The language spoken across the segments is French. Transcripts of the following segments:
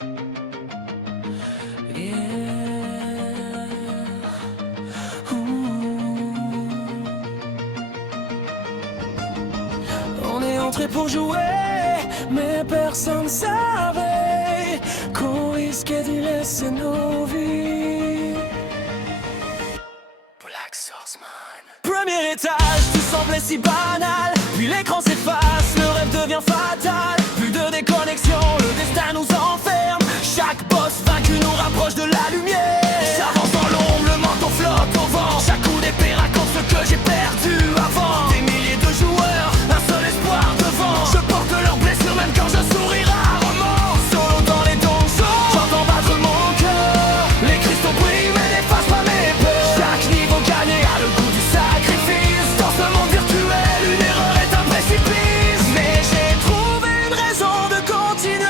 Yeah. Ouh. On est entré pour jouer, mais personne savait qu'on risquait d'y laisser nos vies. Black Source Man. Premier étage, tout semblait si banal, puis l'écran s'efface, le rêve devient fatal. Plus de déconnexion, le destin nous enferme. Chaque boss vaincu nous rapproche de la lumière. J'avance dans l'ombre, le manteau flotte au vent. Chaque coup d'épée raconte ce que j'ai perdu avant. Des milliers de joueurs, un seul espoir devant. Je porte leurs blessures même quand je souris rarement. Solo dans les donjons, j'entends battre mon cœur. Les cristaux brillent mais n'effacent pas mes peurs. Chaque niveau gagné a le goût du sacrifice. Dans ce monde virtuel, une erreur est un précipice. Mais j'ai trouvé une raison de continuer.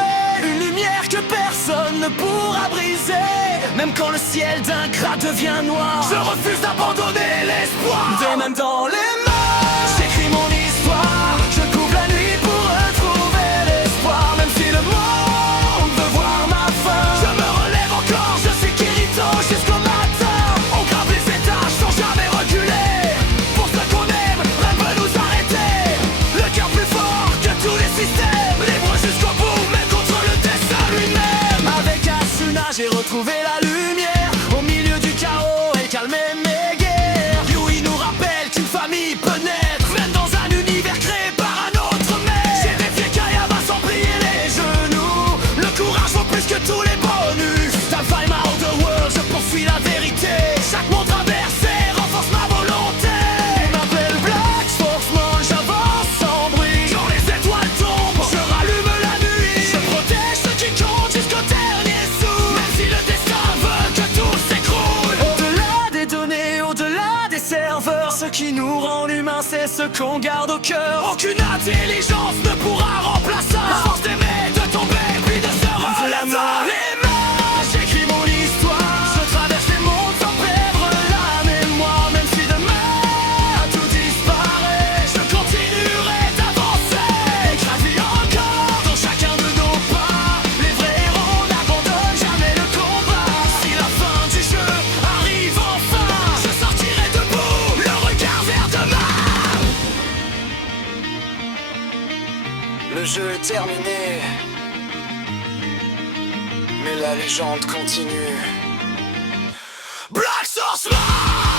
Une lumière que personne ne pourra briser. Même quand le ciel d'un crat devient noir, je refuse d'abandonner l'espoir. Des mains dans les mains, j'écris mon histoire. Je couvre la nuit pour retrouver l'espoir. Même si le monde veut voir ma fin, je me relève encore, je suis Kirito jusqu'au matin. On gravit les étages sans jamais reculer. Pour ce qu'on aime, rien peut nous arrêter. Le cœur plus fort que tous les systèmes. Libre jusqu'au bout, mais contre le destin lui-même. Avec Asuna, j'ai retrouvé la lumière au milieu du chaos et calmé mes guerres. Yui nous rappelle qu'une famille peut naître même dans un univers créé par un autre maître. J'ai défié Kayama sans plier les genoux. Le courage vaut plus que tous les bonus. Time find my other world, je poursuis la vérité. Chaque monde traversé renforce ma volonté. On m'appelle Black Sportsman, j'avance sans bruit. Quand les étoiles tombent, je rallume la nuit. Je protège ceux qui comptent jusqu'au dernier sou. Même si le destin veut que tout s'écroule. Au-delà des données, au-delà des serveurs, ce qui nous rend humains, c'est ce qu'on garde au cœur. Aucune intelligence ne pourra remplacer la force d'aimer, de tomber, puis de se relever. Dans les mains, j'écris mon histoire. Je traverse les mondes sans perdre la mémoire. Même si demain tout disparaît, je continuerai d'avancer. Gravir encore dans chacun de nos pas. Les vrais héros n'abandonnent jamais le combat. Si la fin du jeu arrive enfin, je sortirai debout, le regard vers demain. Le jeu est terminé, mais la légende continue. Black Source Man!